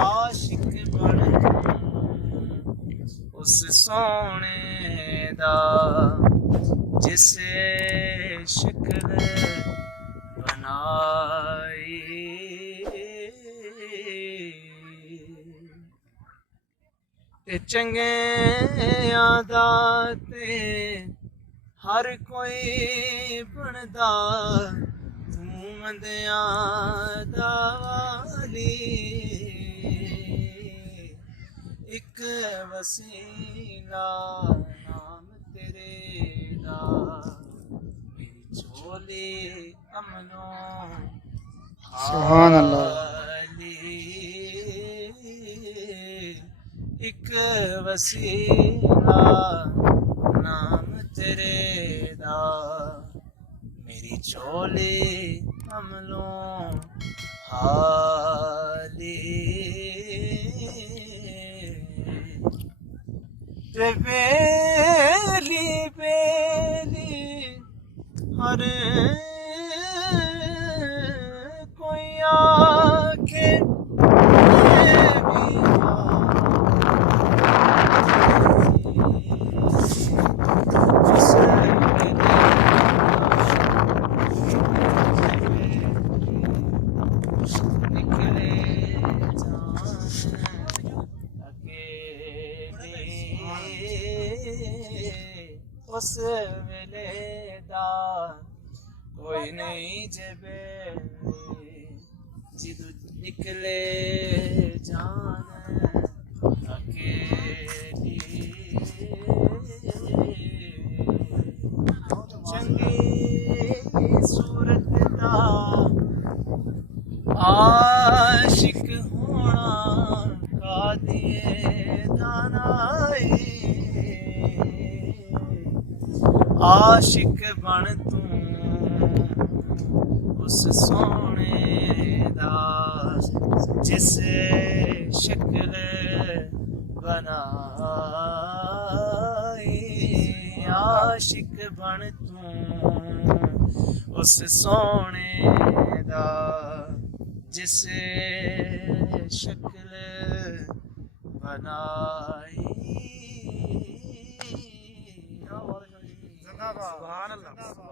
आशिक बन उस सोने दा जिसे शक्ल बनाई ते चंगियां दा ते हर कोई बनदा तू मंदियां दा वाली एक वसीला नाम तेरे दा मेरी झोली अमनों सुभान अल्लाह। एक वसीला नाम तेरे दा मेरी झोली अमलों हाली ते बेली बेली हर कोई आके उस वेले दा कोई नहीं जबे जिदू निकले जान अकेली चंगी सूरत दा आशिक होना का दिए दानाई आशिक बन तू उस सोने दा जिसे शक्ल बनाई आशिक बन तू उस सोने दा जिसे शक्ल बनाई। सुभान अल्लाह।